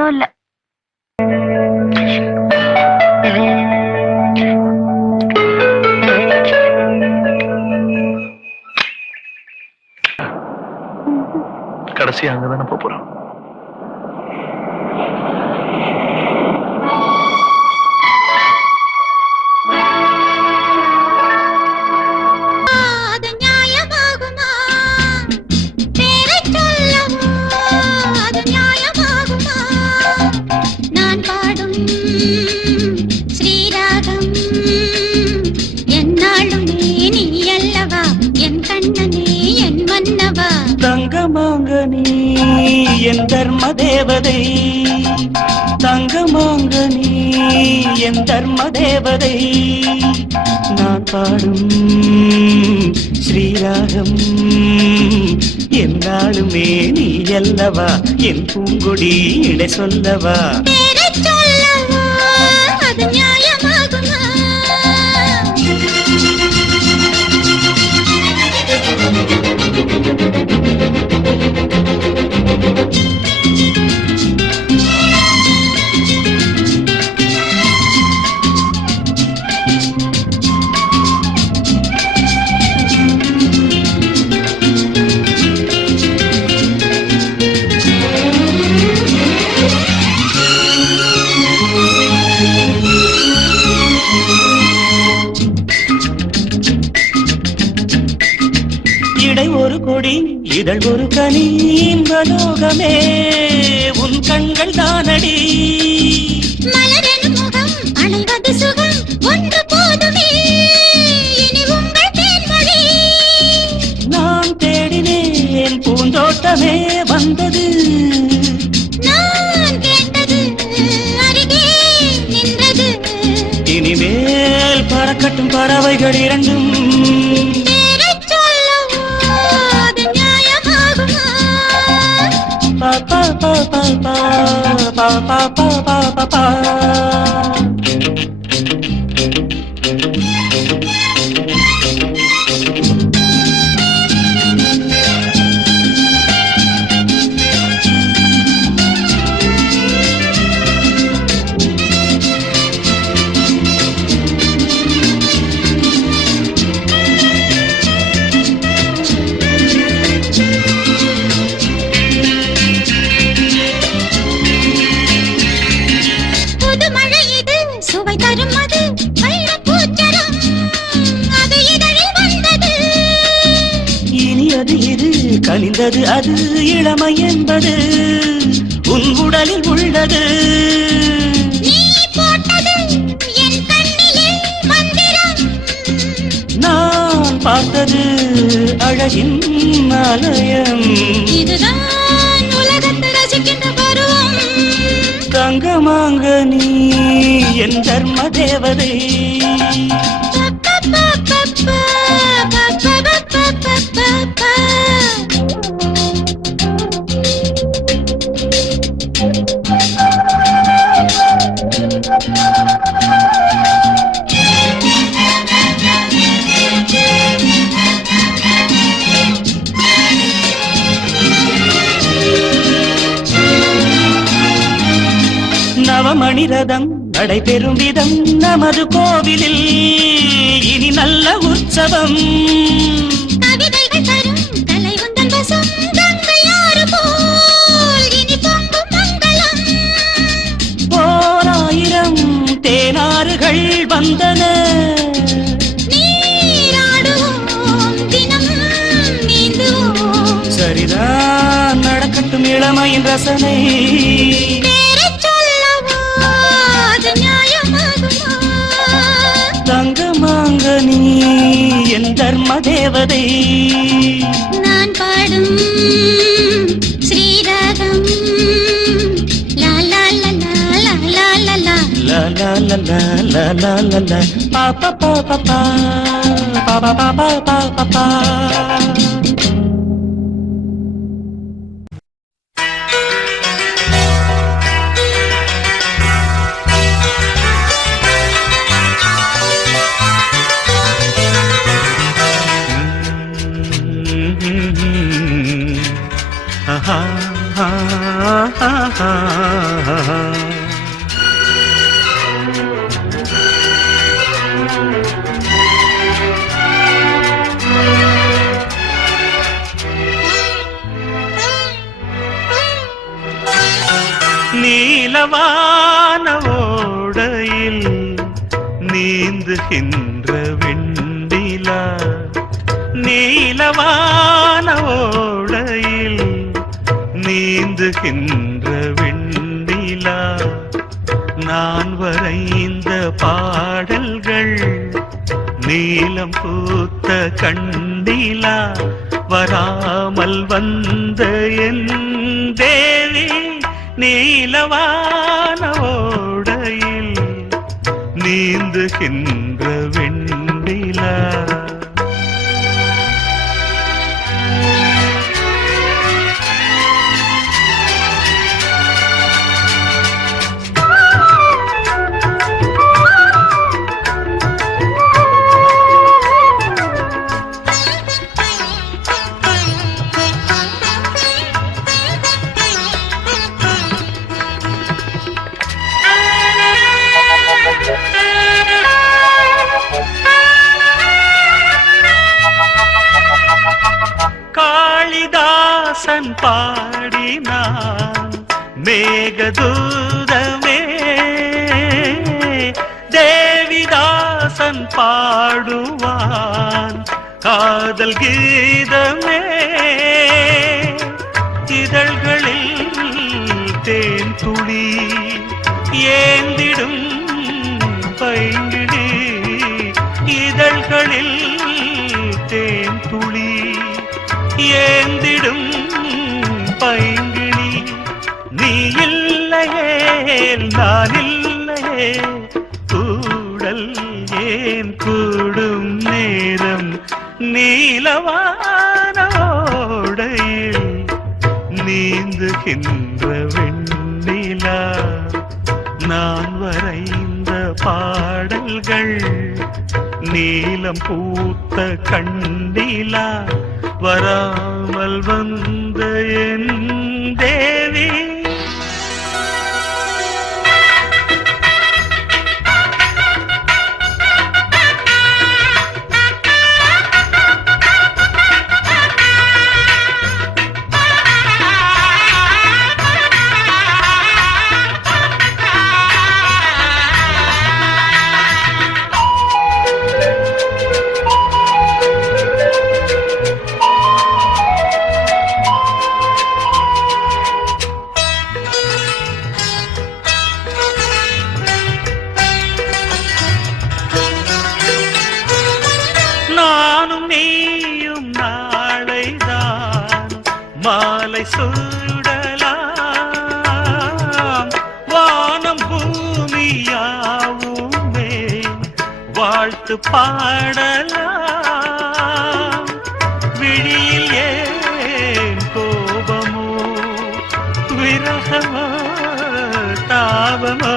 ஒண்ணும் இல்ல. கடைசி அங்கதானே போறோம். தங்கமாங்கனி என் தர்ம தேவதை, தங்கமாங்கனி என் தர்ம தேவதை, நான் பாடும் ஸ்ரீராகம் என்னாலுமே நீ அல்லவா, என் பூங்கொடி இடை சொல்லவா. இடை ஒரு கொடி இதழ் ஒரு கனி, இன்பலோகமே உன் கண்கள் தானடி. மலரெனும் முகம் அணைவது சுகம் ஒன்று போதுமே, இனி உங்கள் தேன்மொழி. நான் தேடினேன் பூந்தோட்டமே வந்தது, நான் கேட்டது அருகே நின்றது. இனிமேல் பறக்கட்டும் பறவைகள் இரண்டும். Pa pa pa pa pa pa pa pa pa pa pa. கனிந்தது அது இளமை என்பது உன் உடலில் உள்ளது. நான் பார்த்தது அழகின் ஆலயம், இதுதான் உலகத்தை ரசிக்கின்ற பருவம். தங்கமாங்கனி என் தர்ம தேவதை, நவமணி ரதம் நடைபெறும் விதம் நமது கோவிலில் இனி நல்ல உற்சவம். கவிதைகள் தரும் கலை உந்தன் வசம், கங்கையாறு போல் இனி பொங்கும் மங்களம். ஓராயிரம் தேனாறுகள் வந்தன, நீராடுவோம் தினம் நீந்துவோம். சரிதான் நடக்கட்டும் இளமையின் ரசனை. தங்கமாங்கனி என் தர்ம தேவதை, நான் பாடும் ஸ்ரீராகம் லா லா லா லா லா லா லா லா லா லா லா லா லா லா பா பா பா பா பா பா பா பா பா பா பா. ha ha ha ha நீந்துகின்ற வெண்ணிலா நீலவான ஓடையில் நீந்துகின்ற வெண்ணிலா நான் வரைந்த பாடல்கள் நீலம் பூத்த கண்ணிலா வராமல் வந்த என் தேவி நீலவான ஓடையில் நீந்துகின்ற வெண்ணிலா காளிதாசன் பாடினான் மேகதூதமே தேவிதாசன் பாடுவான் காதல் கீதமே இதழ்களில் தேன் துளி ஏந்திடும் பைங்கிடி இதழ்களில் தேன் துளி ஏந்திடும் பைங்கிளி நீ இல்லையே நான் இல்லையே கூடல் ஏன் கூடும் நேரம் நீலவானோடையில் நீந்துகின்ற வெண்ணிலா நான் வரைந்த பாடல்கள் நீலம் பூத்த கண்ணிலா வராமல் வந்த என் தேவி மாலை சூடலாம் வானம் பூமியாவுமே வாழ்த்து பாடலாம் விழியில் ஏன் கோபமோ விரகமோ தாபமோ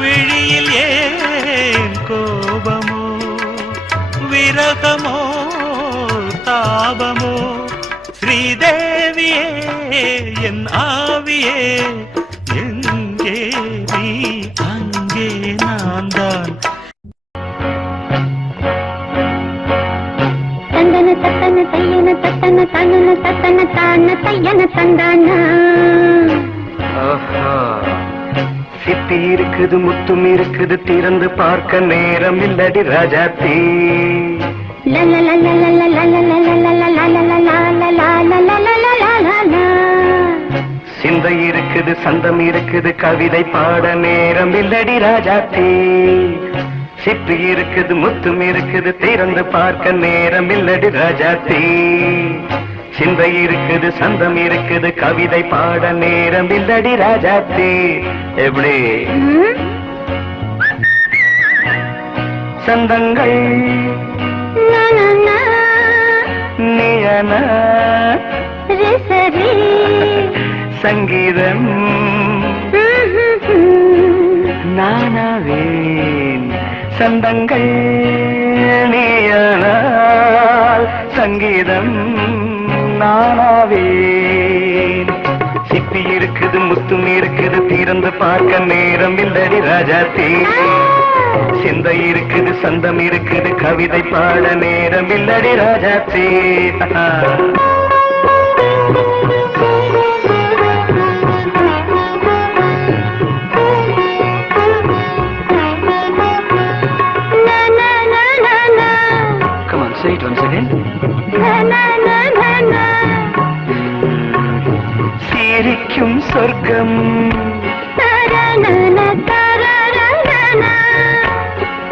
விழியில் ஏன் கோபமோ விரகமோ தாபமோ ஸ்ரீதேவியே என் ஆவியே எங்கே நீ அங்கே நான் தான் தந்தன தத்தன தையன தத்தன தனன தத்தன தான தையன தந்தான சித்தி இருக்குது முத்தும் இருக்குது திறந்து பார்க்க நேரம் இல்லடி ராஜாத்தி சிந்தை இருக்குது சந்தம் இருக்குது கவிதை பாட நேரம் இல்லடி ராஜாத்தி சிப்பி இருக்குது முத்தும் இருக்குது திறந்து பார்க்க நேரம் இல்லடி ராஜாத்தி சிந்தை இருக்குது சந்தம் இருக்குது கவிதை பாட நேரம் இல்லடி ராஜாத்தி எப்படி சந்தங்கள் சங்கீதம் நானாவேன் சந்தங்கள் நீயானால் சங்கீதம் நானாவேன் சிப்பி இருக்குது முத்தும் இருக்குது திறந்து பார்க்க நேரம் இல்லடி ராஜாத்தி சிந்தை இருக்குது சந்தம் இருக்குது கவிதை பாட நேரம் இல்லடி ராஜாத்தி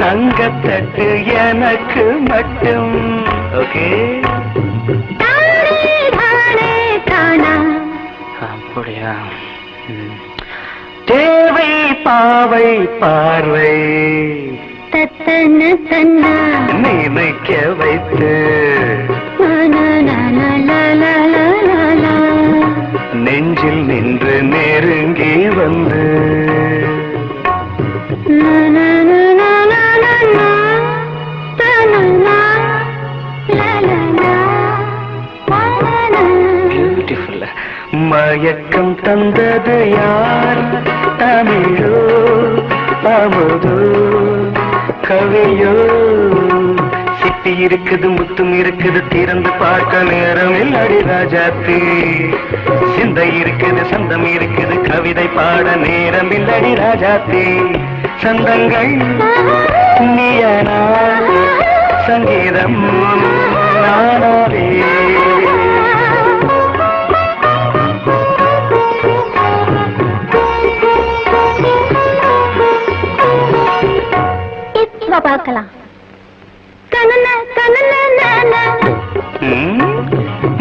தங்கத்தட்டு எனக்கு மட்டும். ஓகே, அப்படியா? தேவை பாவை பார்வை நினைக்க வைத்து நெஞ்சில் நின்று நெருங்கி வந்து பியூட்டிஃபுல். மயக்கம் தந்தது யார்? தமிழோ அமுதோ கவியோ? சிப்பி இருக்குது முத்தும் இருக்குது திறந்து பார்க்க நேரம் இல்லடி ராஜாத்தி. சிந்தை இருக்குது சந்தம் இருக்குது கவிதை பாட நேரம் இல்லடி ராஜாத்தி. சந்தங்கள் நீயனா சங்கீதம் நானாவே. பார்க்கலாம்.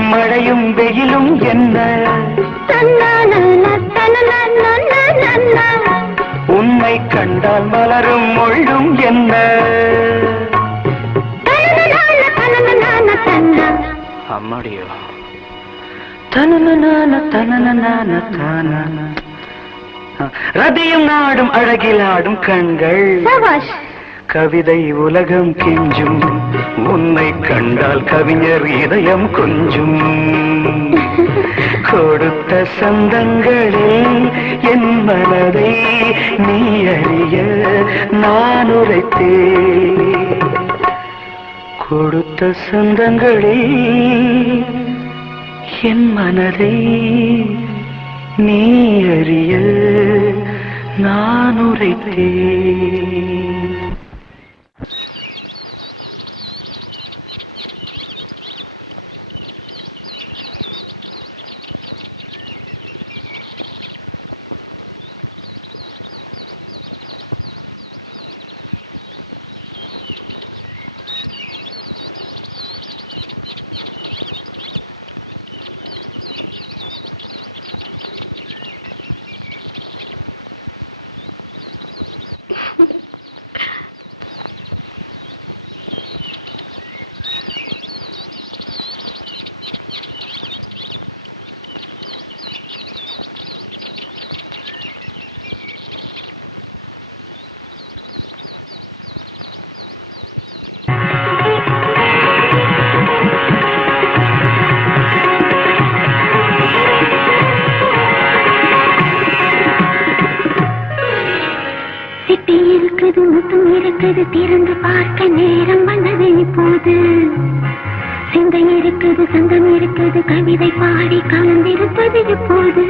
மழையும் வெயிலும் என்ன உன்னை கண்டால் மலரும் மொழியும் என்ன? அம்மாடியோ ரதியும் நாடும் அழகிலாடும் கண்கள் கவிதை உலகம் கெஞ்சும். உன்னை கண்டால் கவிஞர் இதயம் கொஞ்சும். கொடுத்த சந்தங்களில் என் மனதை நீ அறிய நான் உரைத்தேன். கொடுத்த சந்தங்களில் என் மனதை நீ அறிய நான் உரைத்தேன். இருக்குது திறந்து பார்க்க நேரம் வந்தது இப்போது. சிந்தை இருக்குது சந்தம் இருக்குது கவிதை பாடி கலந்திருப்பது இப்போது.